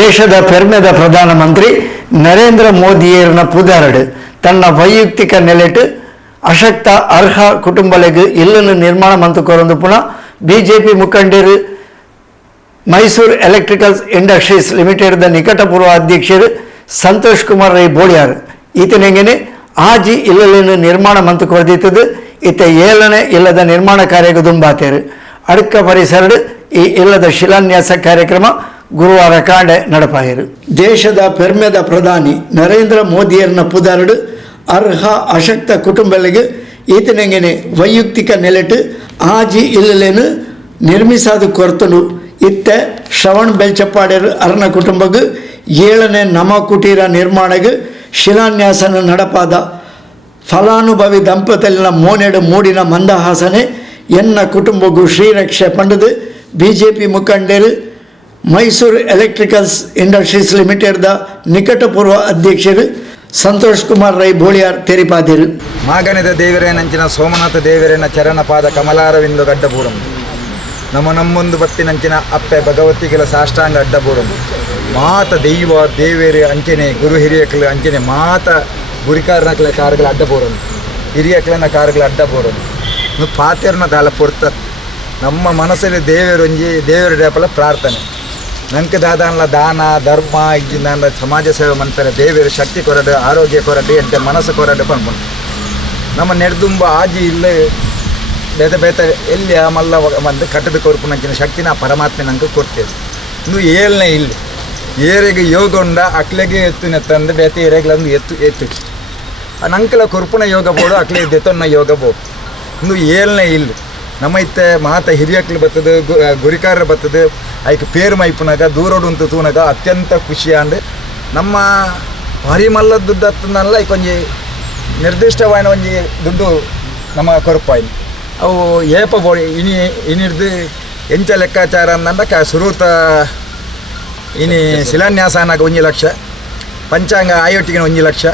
ದೇಶದ ಪೆರ್ಮೆದ ಪ್ರಧಾನಮಂತ್ರಿ ನರೇಂದ್ರ ಮೋದಿಯರ್ನ ಪುದಾರಡು ತನ್ನ ವೈಯಕ್ತಿಕ ನೆಲೆಟ್ ಅಶಕ್ತ ಅರ್ಹ ಕುಟುಂಬಗಳಿಗೆ ಇಲ್ಲನ್ನು ನಿರ್ಮಾಣ ಮಂತು ಕೊರೊಂದು ಪುನಃ ಬಿಜೆಪಿ ಮುಖಂಡರು ಮೈಸೂರು ಎಲೆಕ್ಟ್ರಿಕಲ್ಸ್ ಇಂಡಸ್ಟ್ರೀಸ್ ಲಿಮಿಟೆಡ್ ನಿಕಟಪೂರ್ವ ಅಧ್ಯಕ್ಷರು ಸಂತೋಷ್ ಕುಮಾರ್ ರೈ ಬೋಳಿಯಾರ್ ಈತನೆಂಗೆನೆ ಆಜಿ ಇಲ್ಲನ್ನು ನಿರ್ಮಾಣ ಮಂತು ಕೊರದಿತ್ತದು ಈತ ಏಳನೇ ಇಲ್ಲದ ನಿರ್ಮಾಣ ಕಾರ್ಯಕ್ಕೆ ದುಂಬಾತೇರು ಅಡ್ಕ ಪರಿಸರಡು ಈ ಇಲ್ಲದ ಶಿಲಾನ್ಯಾಸ ಕಾರ್ಯಕ್ರಮ ಗುರುವಾರ ಕಾಂಡೆ ನಡಪಾಯಿರು. ದೇಶದ ಪೆರ್ಮೆದ ಪ್ರಧಾನಿ ನರೇಂದ್ರ ಮೋದಿಯರ್ನ ಪುದಾರಡು ಅರ್ಹ ಅಶಕ್ತ ಕುಟುಂಬಗಳಿಗೆ ಈತನೆಂಗೆನೆ ವೈಯಕ್ತಿಕ ನೆಲೆಟ್ ಆಜಿ ಇಲ್ಲಲೇನು ನಿರ್ಮಿಸಾದು ಕೊರ್ತನು ಇತ್ತ ಶ್ರವಣ್ ಬೆಲ್ಚಪ್ಪಾಡ್ಯರು ಅರ್ನ ಕುಟುಂಬಕ್ಕೆ ಏಳನೇ ನಮ ಕುಟೀರ ನಿರ್ಮಾಣಕ್ಕೆ ಶಿಲಾನ್ಯಾಸನ ನಡಪಾದ ಫಲಾನುಭವಿ ದಂಪತಿಲಿನ ಮೋನೆಡು ಮೂಡಿನ ಮಂದಹಾಸನೆ ಎನ್ನ ಕುಟುಂಬಗೂ ಶ್ರೀರಕ್ಷೆ ಪಂಡದು ಬಿಜೆಪಿ ಮುಖಂಡರು ಮೈಸೂರು ಎಲೆಕ್ಟ್ರಿಕಲ್ಸ್ ಇಂಡಸ್ಟ್ರೀಸ್ ಲಿಮಿಟೆಡ್ ನಿಕಟಪೂರ್ವ ಅಧ್ಯಕ್ಷರು ಸಂತೋಷ್ ಕುಮಾರ್ ರೈ ಬೋಳಿಯಾರ್ ತೆರಿಪಾದಿರು. ಮಾಗನೆದ ದೇವರೇನಂಚಿನ ಸೋಮನಾಥ ದೇವರೇನ ಚರಣಪಾದ ಕಮಲಾರವಿಂದು ಗಡ್ಡಪೂರಂ ನಮ್ಮೊಂದು ಬತ್ತಿನಂಚಿನ ಅಪ್ಪೆ ಭಗವತಿಗಳ ಸಾಷ್ಟಾಂಗ ಅಡ್ಡಪೂರಂ ಮಾತ ದೈವ ದೇವೇರಿ ಅಂಚನೆ ಗುರು ಹಿರಿಯಕಲ ಅಂಚನೆ ಮಾತ ಗುರಿಕಾರನಕಲ ಕಾರುಗಳ ಅಡ್ಡಪೂರಂ ಹಿರಿಯಕಲನ ಕಾರುಗಳ ಅಡ್ಡಪೂರಂ ಪಾತೆರ್ನ ದಾಲ ಪೊರ್ತ ನಮ್ಮ ಮನಸ್ಸಲ್ಲಿ ದೇವರ ಡೇಪಲ ಪ್ರಾರ್ಥನೆ ನಂಗೆ ದಾದಾನ್ಲ ದಾನ ಧರ್ಮ ಇಜ್ಜಿನ ಸಮಾಜ ಸೇವೆ ಮಾಡ್ತಾರೆ ದೇವರು ಶಕ್ತಿ ಕೊರಡು ಆರೋಗ್ಯ ಕೊರಡು ಎಂಟೆ ಮನಸ್ಸು ಕೊರಡು ಪಂಪುಂಡು ನಮ್ಮ ನೆಡ್ದುಂಬ ಆಜಿ ಇಲ್ಲೇ ಬೇತೆ ಬೇತೆ ಎಲ್ಲಿ ಮಲ್ಲ ಬಂದು ಕಟ್ಟದ ಕೊರ್ಪುನಂಚಿನ ಶಕ್ತಿನ ಪರಮಾತ್ಮೆ ನಂಗೆ ಕೊಡ್ತೇವೆ ಇನ್ನು ಏಳನೇ ಇಲ್ಲಿ ಏರೆಗೆ ಯೋಗ ಉಂಡ ಅಕ್ಲೆಗೆ ಎತ್ತುನೆತ್ತಂದು ಬೇತೆ ಏರೆಗ್ಲಂದು ಎತ್ತು ನಂಕಲ ಕೊರ್ಪುನ ಯೋಗ ಬೋಡು ಅಕ್ಲೆ ದೆತ್ತೊನ್ನ ಯೋಗ ಬೋಡು ಇನ್ನು ಏಳನೇ ಇಲ್ಲಿ ನಮ್ಮ ಇತ್ತೆ ಮಾತ ಹಿರಿಯಕ್ಲು ಬರ್ತದೆ ಗುರಿಕಾರರು ಬರ್ತದೆ ಅದಕ್ಕೆ ಪೇರು ಮೈಪುನಾಗ ದೂರೋಡು ಅಂತ ತೂನಾಗ ಅತ್ಯಂತ ಖುಷಿಯಾಂಡು ನಮ್ಮ ಪರಿಮಲ್ಲ ದುಡ್ಡು ಹತ್ತನಲ್ಲ ಕೊಂಚ ನಿರ್ದಿಷ್ಟವಾದ ಒಂಜಿ ದುಡ್ಡು ನಮ್ಮ ಕೊರಪಾಯಿನಿ ಅವು ಏಪ ಬೋಡಿ ಇನಿಡ್ದು ಎಂಚ ಲೆಕ್ಕಾಚಾರ ಅಂದಂಡ ಸುರೂತ ಇನಿ ಶಿಲಾನ್ಯಾಸನಾಗ 1 ಲಕ್ಷ ಪಂಚಾಂಗ ಆಯೋಟಿಗೆ 1 ಲಕ್ಷ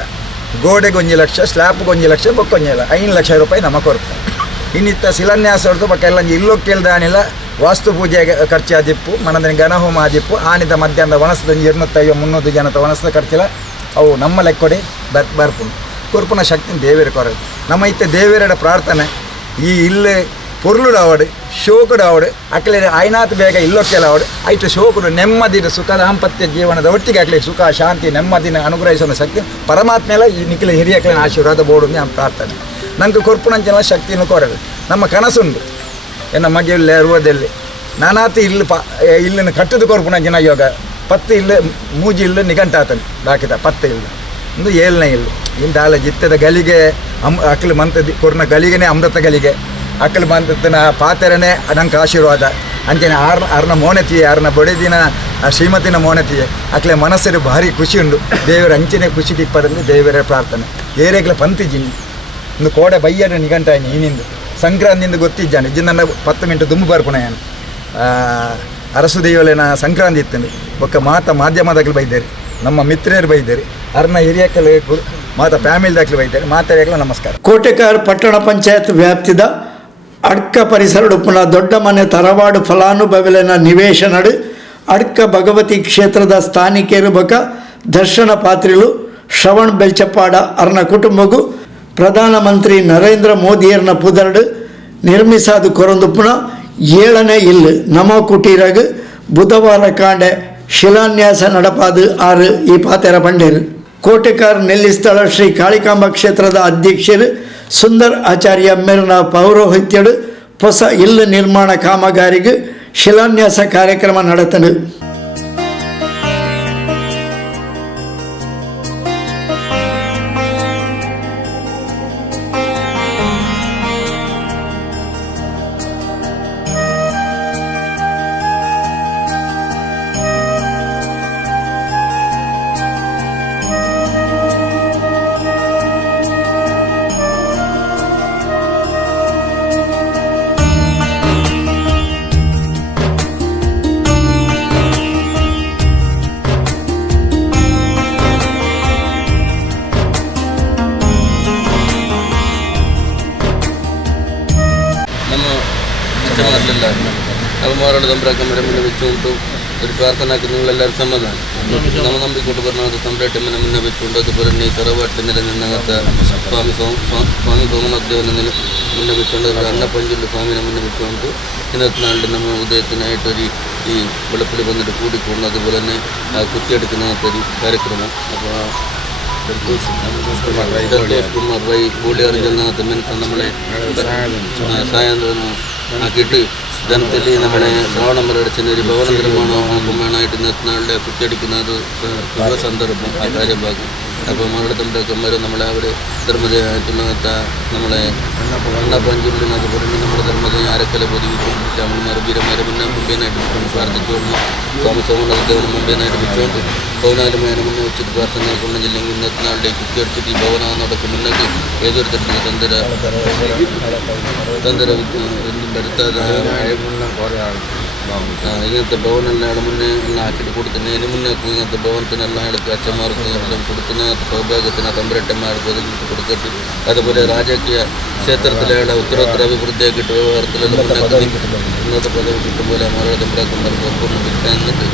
ಗೋಡೆಗೆ 1 ಲಕ್ಷ ಸ್ಲ್ಯಾಬ್ಗೆ 1 ಲಕ್ಷ ಬೊಕ್ಕೊಂಜಿಲ್ಲ 5 ಲಕ್ಷ ರೂಪಾಯಿ ನಮ್ಮ ಕೊರಪ ಇನ್ನಿತ್ತ ಶಿಲಾನ್ಯಾಸ ಹೊರತು ಬಕ್ಕ ಎಲ್ಲ ಇಲ್ಲೋ ಕೇಳ್ದಾನಿಲ್ಲ ವಾಸ್ತು ಪೂಜೆಗೆ ಖರ್ಚು ಆದಿಪ್ಪು ಮನದ ಗಣಹೋಮ ಆದಿಪ್ಪು ಆನಿದ ಮಧ್ಯಾಹ್ನದ ವನಸದ 250-300 ಜನದ ವನಸದ ಖರ್ಚಿಲ್ಲ ಅವು ನಮ್ಮ ಲೆಕ್ಕೊಡೆ ಬರ್ಪುಂಡು ಕೊರ್ಪುನ ಶಕ್ತಿ ದೇವೇರ ಕೊರಡು ನಮ್ಮ ಇತ್ತೆ ದೇವೇರಡ ಪ್ರಾರ್ಥನೆ ಈ ಇಲ್ಲೇ ಪೊರ್ಲುಡು ಅವಡು ಶೋಕುಡು ಅವಡು ಅಕ್ಲೆ ಐನಾತ್ ಬೇಗ ಇಲ್ಲೊಕ್ಕೆಲ್ಲ ಅವಡು ಐಟು ಶೋಕುಡು ನೆಮ್ಮದಿನ ಸುಖ ದಾಂಪತ್ಯ ಜೀವನದ ಒಟ್ಟಿಗೆ ಅಕ್ಲೆ ಸುಖ ಶಾಂತಿ ನೆಮ್ಮದಿನ ಅನುಗ್ರಹಿಸೋ ಶಕ್ತಿ ಪರಮಾತ್ಮ ಎಲ್ಲ ಈ ನಿಖಿಲ ಹಿರಿಯಕ್ಲಿನ ಆಶೀರ್ವಾದ ಬೋಡು ನಮ್ಮ ಪ್ರಾರ್ಥನೆ ನಂಗೆ ಕೊರ್ಪುನಂಚಿನ ಶಕ್ತಿಯನ್ನು ಕೊರಡು ನಮ್ಮ ಕನಸುಂಡು ಎನ್ನ ಮಗೆಯಲ್ಲಿ ಅರುವದಲ್ಲಿ ನಾನಾತಿ ಇಲ್ಲಿನ ಕಟ್ಟದ ಕೊರ್ಪುನಂಚಿನ ಯೋಗ 10 ಇಲ್ಲ ಮೂಜಿ ಇಲ್ಲ ನಿಘಂಟಾತನು ಬಾಕಿದ 10 ಇಲ್ಲ ಒಂದು 7ನೇ ಇಲ್ಲ ಇಂದಾಲ ಜಿತ್ತದ ಗಲಿಗೆ ಅಕ್ಕಲು ಮಂತ ಕೊರ್ನ ಗಲಿಗೆನೇ ಅಮೃತ ಗಲಿಗೆ ಅಕ್ಕಲು ಮಂತನ ಪಾತೆರನೇ ನಂಗೆ ಆಶೀರ್ವಾದ ಅಂಚನೆ ಆರ್ನ ಮೋನತಿಯೇ ಆರ್ನ ಬೊಡೆದಿನ ಶ್ರೀಮತಿನ ಮೋನತಿಯೇ ಅಕ್ಲೆ ಮನಸ್ಸರು ಭಾರಿ ಖುಷಿ ಉಂಡು ದೇವರ ಅಂಚನೆ ಖುಷಿ ದಿಪ್ಪರಲ್ಲಿ ದೇವರ ಪ್ರಾರ್ಥನೆ ಏರೆಗ್ಲ ಪಂತಿಜಿನಿ ಒಂದು ಕೋಡೆ ಬಯ್ಯಡ ನಿಘಂಟಾಯಿನಿ ಈನಿಂದು ಸಂಕ್ರಾಂತಿಯಿಂದ ಗೊತ್ತಿದ್ದಾನೆ ಇಜ್ಜಿ ನನ್ನ 10 ಮಿನಿಟ್ ದುಂಬು ಬರ್ಪುಣ ಏನು ಅರಸು ದೈವಲೇನ ಸಂಕ್ರಾಂತಿ ಇತ್ತಂದು ಬೊಕ್ಕ ಮಾಧ್ಯಮದಾಗಲು ಬೈದೇರಿ ನಮ್ಮ ಮಿತ್ರರು ಬೈದೇರಿ ಅರ್ನ ಹಿರಿಯಕ್ಕಲು ಮಾತ ಫ್ಯಾಮಿಲಿದಾಗಲು ಬೈದೇರಿ ಮಾತಾಡಲು ನಮಸ್ಕಾರ. ಕೋಟೆಕಾರ್ ಪಟ್ಟಣ ಪಂಚಾಯತ್ ವ್ಯಾಪ್ತಿದ ಅಡ್ಕ ಪರಿಸರಡು ಪುನಃ ದೊಡ್ಡ ಮನೆ ತರವಾಡು ಫಲಾನುಭವಿಲಿನ ನಿವೇಶನಡು ಅಡ್ಕ ಭಗವತಿ ಕ್ಷೇತ್ರದ ಸ್ಥಾನಿಕರು ಬಕ ದರ್ಶನ ಪಾತ್ರಿಲು ಶ್ರವಣ್ ಬೆಲ್ಚಪ್ಪಾಡ ಅರ್ನ ಕುಟುಂಬಗೂ ಪ್ರಧಾನಮಂತ್ರಿ ನರೇಂದ್ರ ಮೋದಿಯರ್ನ ಪುದರ್ಡು ನಿರ್ಮಿಸಾದು ಕೊರೊಂದು ಪುನಃ 7ನೇ ಇಲ್ಲು ನಮೋ ಕುಟೀರಾಗ ಬುಧವಾರ ಕಾಂಡೆ ಶಿಲಾನ್ಯಾಸ ನಡಪಾದು ಆರು ಈ ಪಾತೆರ ಬಂಡೇರು. ಕೋಟೆಕಾರ್ ನೆಲ್ಲಿಸ್ಥಳ ಶ್ರೀ ಕಾಳಿಕಾಂಬ ಕ್ಷೇತ್ರದ ಅಧ್ಯಕ್ಷರು ಸುಂದರ್ ಆಚಾರ್ಯ ಮೇರ್ನ ಪೌರೋಹಿತ್ಯಡು ಹೊಸ ಇಲ್ಲು ನಿರ್ಮಾಣ ಕಾಮಗಾರಿಗೆ ಶಿಲಾನ್ಯಾಸ ಕಾರ್ಯಕ್ರಮ ನಡೆತನು. ನಮ್ಮ ನವೆಂಬರ್ ದಂಬರ ಕಮರೆ ಮುಂದೆ ವೆಚ್ಚ ಉಂಟು ഒരു പ്രാർത്ഥനയ്ക്ക് നിങ്ങളെല്ലാവരും സമ്മതമാണ്. നമ്മൾ നമ്പിക്കൊണ്ട് പറഞ്ഞത് തമ്പുരാട്ടി മനെ മുന്നേ വെച്ചുകൊണ്ട് അതുപോലെ തന്നെ ഈ തറവാട്ടിൽ നിലനിന്നകത്ത് സ്വാമി സോമനാഥദേവനെ മുന്നേ വെച്ചുകൊണ്ട് അന്നപ്പഞ്ചുള്ള സ്വാമിനെ മുന്നേ വെച്ചുകൊണ്ട് ഇന്നത്തെ നാളിൽ നമ്മൾ ഉദയത്തിനായിട്ടൊരു ഈ വെളുപ്പിളി വന്നിട്ട് കൂടിക്കൊണ്ട് അതുപോലെ തന്നെ കുത്തിയെടുക്കുന്നതൊരു കാര്യക്രമം. അപ്പോൾ കുമാർ റൈ ബോളിയാർ ചെന്നകത്ത് മനുഷ്യൻ നമ്മളെ സായന്ത്രം ആക്കിയിട്ട് ജനത്തിൽ നമ്മുടെ ശ്രാവണമരയുടെ ചെന്നൊരു ഭവന നിർമ്മാണം വേണമായിട്ട് ഇന്നത്തെ നാളിലെ കുത്തിയടിക്കുന്നത് സന്ദർഭം ആ കാര്യഭാഗം. അപ്പോൾ മകളുടെ തമ്പരക്കന്മാരും നമ്മളെ അവർ ധർമ്മജയായിട്ടുള്ള നമ്മളെ എണ്ണപ്പഞ്ചുള്ളിൽ അതുപോലെ തന്നെ നമ്മുടെ ധർമ്മജയ ആരക്കല പൊതുവിച്ചുകൊണ്ട് ബ്രാഹ്മണന്മാർ വീരന്മാരെ മുമ്പേനായിട്ട് വെച്ചുകൊണ്ട് പ്രാർത്ഥിച്ചുകൊണ്ട് സ്വാമി സോമനാഥദേവന് മുമ്പേനായിട്ട് വെച്ചുകൊണ്ട് പൗനാലുമേനെ മുന്നേ വെച്ചിട്ട് പ്രാർത്ഥന കൊള്ളില്ലെങ്കിൽ ഇന്നത്തെ നാളിലെ കുത്തിയടിച്ചിട്ട് ഈ ഭവന നടക്കും മുന്നോട്ട് ഏതൊരു തരത്തിൽ തന്തര എന്തും വരുത്താതെ ഇങ്ങനത്തെ ഭവനെല്ലാം മുന്നേ എല്ലാം ആക്കിയിട്ട് കൊടുക്കുന്നതിന് മുന്നേ ഇങ്ങനത്തെ ഭവനത്തിനെല്ലാം എടുത്ത് അച്ഛന്മാർക്ക് എല്ലാം കൊടുക്കുന്ന സൗഭാഗ്യത്തിന് തമ്പരട്ടന്മാർക്ക് ഒതുക്കിയിട്ട് കൊടുത്തിട്ട് അതുപോലെ രാജകീയ ക്ഷേത്രത്തിലുള്ള ഉത്തരോത്തര അഭിവൃദ്ധിയാക്കിയിട്ട് വ്യവഹാരത്തിലെല്ലാം മുന്നേ ഇന്നത്തെ പദവി കിട്ടുമ്പോൾ അമ്മയുടെ തമ്പരാക്കന്മാർക്ക് പൂർണ്ണ വിൽക്കാനിട്ട്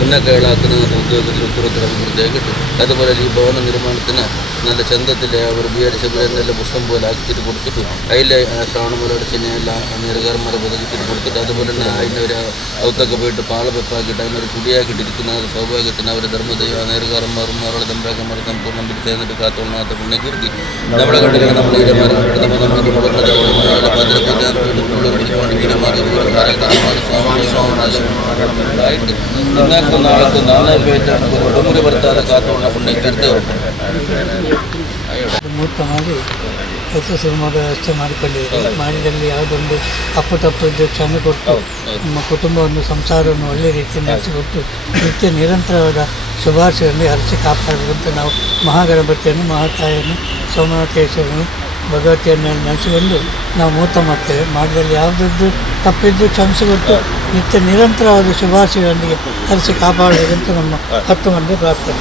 മുന്നേക്കകളാക്കുന്ന ഉദ്യോഗത്തിൽ ഉത്തരോത്തര അഭിവൃദ്ധിയാക്കിയിട്ട് അതുപോലെ ഈ ഭവന നിർമ്മാണത്തിന് നല്ല ചന്തത്തിൽ അവർ വിചാരിച്ചവരെല്ലാം പുഷ്പം പോലെ ആക്കിയിട്ട് കൊടുത്തിട്ട് അതിലെ ശ്രാവണമരയുടെ ചിഹ്നെല്ലാം നീറുകാരന്മാരെ പതുക്കിയിട്ട് കൊടുത്തിട്ട് അതുപോലെ തന്നെ അതിൻ്റെ ഒരു ഔത്തൊക്കെ പോയിട്ട് പാളപ്പെപ്പാക്കിയിട്ട് അതിനൊരു കുടിയാക്കിയിട്ടിരിക്കുന്ന സൗഭാഗ്യത്തിന് അവരെ ധർമ്മദൈവ നേറുകാരന്മാരും അവരുടെ തമ്പരാക്കന്മാരെ സമ്പൂർണ്ണം പിടിച്ചെന്നിട്ട് കാത്തോണാത്ത പുണ്യകീർത്തി നമ്മുടെ കണ്ടിലേക്ക് നമ്മൾ ഇന്നത്തെ നാളത്തെ നാളെ പേറ്റാണ് ഉടമുറി ಬರ್ತಾರೆ ಕಾತೋಣ ಪುಣ್ಯಕೀರ್ತಿ ಮೂರ್ತ ಮಾಡಿ ಕೆಲಸ ಶುರು ಮಾಡೋ ವ್ಯವಸ್ಥೆ ಮಾಡಿಕೊಂಡಿದ್ದೀವಿ. ಮಾಡಿದಲ್ಲಿ ಯಾವುದೊಂದು ಅಪ್ಪತಪ್ಪಿದ್ದು ಕ್ಷಮೆ ಕೊಟ್ಟು ನಮ್ಮ ಕುಟುಂಬವನ್ನು ಸಂಸಾರವನ್ನು ಒಳ್ಳೆಯ ರೀತಿಯಲ್ಲಿ ನಡೆಸಿಕೊಟ್ಟು ನಿತ್ಯ ನಿರಂತರವಾದ ಶುಭಾಶಯದಲ್ಲಿ ಹರಿಸಿ ಕಾಪಾಡಬೇಕಂತ ನಾವು ಮಹಾಗಣಪತಿಯನ್ನು ಮಹಾತಾಯಿಯನ್ನು ಸೋಮನಾಥೇಶ್ವರನು ಭಗವತಿಯನ್ನು ನೆನೆಸಿಕೊಂಡು ನಾವು ಮೂರ್ತ ಮಾಡ್ತೇವೆ. ಮಾಡಿದಲ್ಲಿ ಯಾವುದದ್ದು ತಪ್ಪಿದ್ದು ಕ್ಷಮಿಸಿಕೊಟ್ಟು ನಿತ್ಯ ನಿರಂತರವಾದ ಶುಭಾಶಯದೊಂದಿಗೆ ಹರಿಸಿ ಕಾಪಾಡಬೇಕಂತ ನಮ್ಮ 10 ಮಂದಿ ಪ್ರಾರ್ಥನೆ.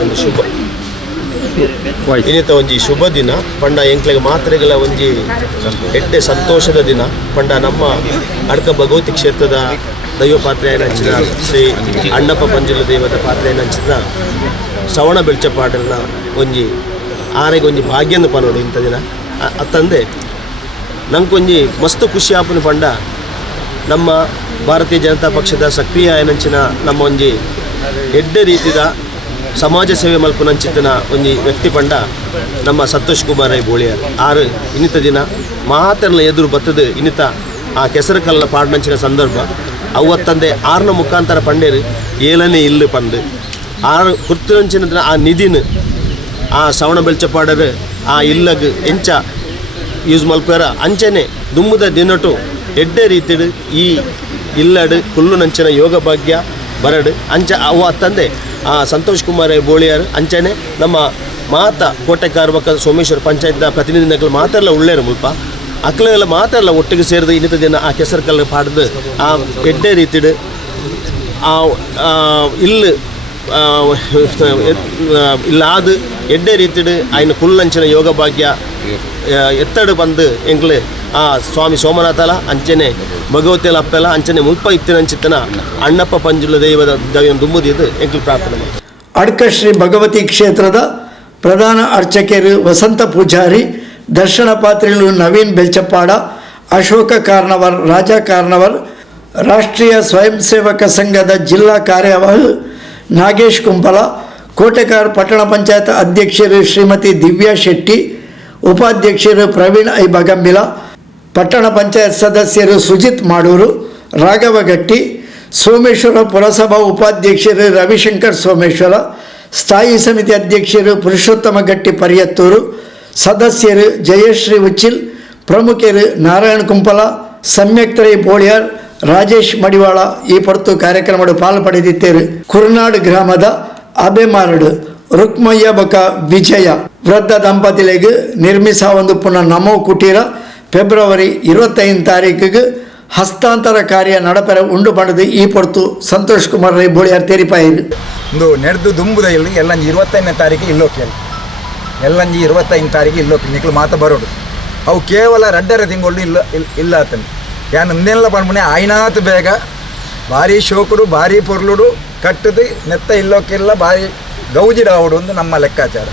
ಒಂದು ಶುಭ ಇನ್ನಿತ ಒಂಜಿ ಶುಭ ದಿನ ಪಂಡ ಎಂಕ್ಲೆಗ್ ಮಾತ್ರೆಗಳ ಒಂಜಿ ಎಡ್ಡೆ ಸಂತೋಷದ ದಿನ ಪಂಡ ನಮ್ಮ ಅಡ್ಕ ಭಗವತಿ ಕ್ಷೇತ್ರದ ದೈವ ಪಾತ್ರೆಯನ್ನು ಹಂಚಿದ ಶ್ರೀ ಅಣ್ಣಪ್ಪ ಪಂಜುಲ ದೇವದ ಪಾತ್ರೆಯನ್ನು ಹಂಚಿದ ಶ್ರವಣ ಬೆಳ್ಚಪಾಡನ್ನ ಒಂಜಿ ಆರೆಗೆ ಒಂಜಿ ಭಾಗ್ಯಂದು ಪನೋಡು ಇಂಥ ದಿನ ಅತ್ತಂದೆ ನಂಗೊಂಜಿ ಮಸ್ತ್ ಖುಷಿ ಆಪುನ ಪಂಡ ನಮ್ಮ ಭಾರತೀಯ ಜನತಾ ಪಕ್ಷದ ಸಕ್ರಿಯ ಏನಂಚಿನ ನಮ್ಮ ಒಂಜಿ ಎಡ್ಡೆ ರೀತಿದ ಸಮಾಜ ಸೇವೆ ಮಲ್ಪುನಂಚಿತ್ತಿನ ಒಂಜಿ ವ್ಯಕ್ತಿ ಪಂಡ ನಮ್ಮ ಸಂತೋಷ್ ಕುಮಾರ್ ರೈ ಬೋಳಿಯಾರ್ ಆರು ಇನ್ನಿತ ದಿನ ಮಾತೆರ್ಲ ಎದುರು ಬತ್ತದು ಇನ್ನಿತ ಆ ಕೆಸರುಕಲ್ಲ ಪಾಡ್ನಂಚಿನ ಸಂದರ್ಭ ಅವತ್ತಂದೆ ಆರ್ನ ಮುಖಾಂತರ ಪಂಡೇರು ಏಳನೇ ಇಲ್ಲು ಪಂದು ಆರು ಕುರ್ತುನಂಚಿನ ಆ ನಿಧಿನ ಆ ಶ್ರವಣ ಬೆಳ್ಚಪಾಡರು ಆ ಇಲ್ಲಗ್ ಎಂಚ ಯೂಸ್ ಮಲ್ಪರ ಅಂಚನೆ ದುಮ್ಮದ ದಿನಟು ಎಡ್ಡೆ ರೀತಿಡು ಈ ಇಲ್ಲಡು ಕುಲ್ಲು ನಂಚಿನ ಯೋಗ ಭಾಗ್ಯ ಬರಡು ಅಂಚ ಅವು ತಂದೆ ಆ ಸಂತೋಷ್ ಕುಮಾರ್ ಬೋಳಿಯಾರು ಅಂಚನೆ ನಮ್ಮ ಮಾತ ಕೋಟೆ ಕಾರ್ಬಕ ಸೋಮೇಶ್ವರ ಪಂಚಾಯತ್ನ ಪ್ರತಿನಿಧಿಗಳು ಮಾತೆಲ್ಲ ಉಳ್ಳೇರು ಮುಲ್ಪ ಅಕ್ಲೆಲ್ಲ ಮಾತೆಲ್ಲ ಒಟ್ಟಿಗೆ ಸೇರಿದು ಇನ್ನಿತ ದಿನ ಆ ಕೆಸರು ಕಲ್ಲು ಪಾಡ್ದು ಆ ಎಡ್ಡೆ ರೀತಿಡು ಆ ಇಲ್ಲು ಇಲ್ಲಾದ ಎಡ್ಡೆ ರೀತಿಡು ಆಯ್ನ ಕುಲ್ಲಂಚಿನ ಯೋಗ ಭಾಗ್ಯ ಎತ್ತಡು ಬಂದು ಎಂಕ್ಲು ಆ ಸ್ವಾಮಿ ಸೋಮನಾಥಲ ಅಂಚನೆ ಭಗವತಿಯಲ ಅಪ್ಪೆಲ್ಲ ಅಂಚನೆ ಮುಲ್ಪ ಇತ್ತಿನಂಚಿತ್ತನ ಅಣ್ಣಪ್ಪ ಪಂಜುಲ ದೈವದ ದೈವ ದುಂಬುದಿದ್ದು ಎಂಕ್ಲು ಪ್ರಾರ್ಥನೆ ಮಾಡಿ ಅಡ್ಕ ಶ್ರೀ ಭಗವತಿ ಕ್ಷೇತ್ರದ ಪ್ರಧಾನ ಅರ್ಚಕರು ವಸಂತ ಪೂಜಾರಿ ದರ್ಶನ ಪಾತ್ರಿಗಳು ನವೀನ್ ಬೆಳ್ಚಪ್ಪಾಡ ಅಶೋಕ ಕಾರ್ನವರ್ ರಾಜಾ ಕಾರ್ನವರ್ ರಾಷ್ಟ್ರೀಯ ಸ್ವಯಂ ಸೇವಕ ಸಂಘದ ಜಿಲ್ಲಾ ಕಾರ್ಯವಾಹ ನಾಗೇಶ್ ಕುಂಪಲ ಕೋಟೆಕಾರ್ ಪಟ್ಟಣ ಪಂಚಾಯತ್ ಅಧ್ಯಕ್ಷರು ಶ್ರೀಮತಿ ದಿವ್ಯಾ ಶೆಟ್ಟಿ ಉಪಾಧ್ಯಕ್ಷರು ಪ್ರವೀಣ್ ಐ ಬಗಂಬಿಲ ಪಟ್ಟಣ ಪಂಚಾಯತ್ ಸದಸ್ಯರು ಸುಜಿತ್ ಮಾಡೂರು ರಾಘವಗಟ್ಟಿ ಸೋಮೇಶ್ವರ ಪುರಸಭಾ ಉಪಾಧ್ಯಕ್ಷರು ರವಿಶಂಕರ್ ಸೋಮೇಶ್ವರ ಸ್ಥಾಯಿ ಸಮಿತಿ ಅಧ್ಯಕ್ಷರು ಪುರುಷೋತ್ತಮ ಗಟ್ಟಿ ಪರಿಯತ್ತೂರು ಸದಸ್ಯರು ಜಯಶ್ರೀ ಉಚ್ಚಿಲ್ ಪ್ರಮುಖರು ನಾರಾಯಣ್ ಕುಂಪಲ ಸಮ್ಯಕ್ತರೈ ಬೋಳಿಯಾರ್ ರಾಜೇಶ್ ಮಡಿವಾಳ ಈ ಪೊರ್ತು ಕಾರ್ಯಕ್ರಮಡು ಪಾಲ್ಪಡೆದಿದ್ದೇರು ಕುರುನಾಡು ಗ್ರಾಮದ ಅಬೆಮಾರಡು ರುಕ್ಮಯ್ಯ ಬಕ ವಿಜಯ ವೃದ್ಧ ದಂಪತಿಗಳಿಗೆ ನಿರ್ಮಿಸ ಒಂದು ಪುನಃ ನಮೋ ಕುಟೀರ ಫೆಬ್ರವರಿ 25 ತಾರೀಕಿಗೆ ಹಸ್ತಾಂತರ ಕಾರ್ಯ ನಡಪೆರ ಉಂಡು ಪಡೆದು ಈ ಪೊರ್ತು ಸಂತೋಷ್ ಕುಮಾರ್ ರೈ ಬೋಳಿಯಾರ್ ತೆರಿಪಾಯಿರು ಒಂದು ನಡೆದು ದುಂಬುದ ಇಲ್ಲಿ ಎಲ್ಲಂಜಿ 25ನೇ ತಾರೀಕು ಇಲ್ಲೋಕಿಯಲ್ಲಿ ಎಲ್ಲಂಜಿ 25 ತಾರೀಕು ಇಲ್ಲೋಕಿ ನಿಕ್ಲು ಮಾತ ಬರೋಡು ಅವು ಕೇವಲ ರಡ್ಡರ ತಿಂಗಳು ಇಲ್ಲ ಆತನು ಯಾನು ಒಂದೆಲ್ಲ ಪಂಪನೆ ಆಯ್ನಾತ್ ಬೇಗ ಭಾರಿ ಶೋಕುಡು ಭಾರಿ ಪೊರ್ಲುಡು ಕಟ್ಟದು ನೆತ್ತ ಇಲ್ಲೋಕ್ಕೆಲ್ಲ ಭಾರಿ ಗೌಜಿಡಾವಡು ಒಂದು ನಮ್ಮ ಲೆಕ್ಕಾಚಾರ.